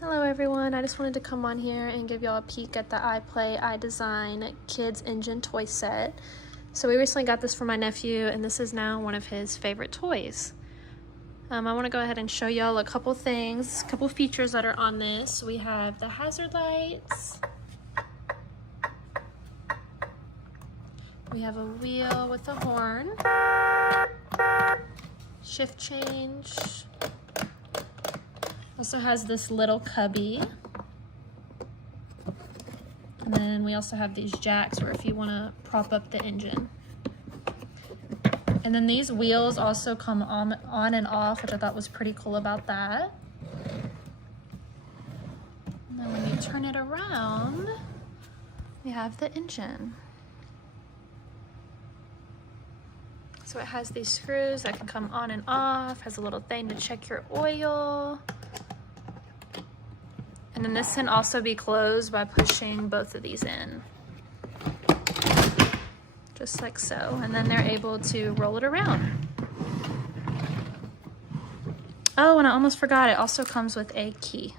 Hello everyone, I just wanted to come on here and give y'all a peek at the iPlay, iDesign Kids Engine toy set. So we recently got this for my nephew and this is now one of his favorite toys. I want to go ahead and show y'all a couple things, a couple features that are on this. We have the hazard lights. We have a wheel with a horn. Shift change. Also has this little cubby. And then we also have these jacks where if you want to prop up the engine. And then these wheels also come on and off, which I thought was pretty cool about that. And then when you turn it around, we have the engine. So it has these screws that can come on and off, has a little thing to check your oil. And then this can also be closed by pushing both of these in. Just like so. And then they're able to roll it around. Oh, and I almost forgot, it also comes with a key.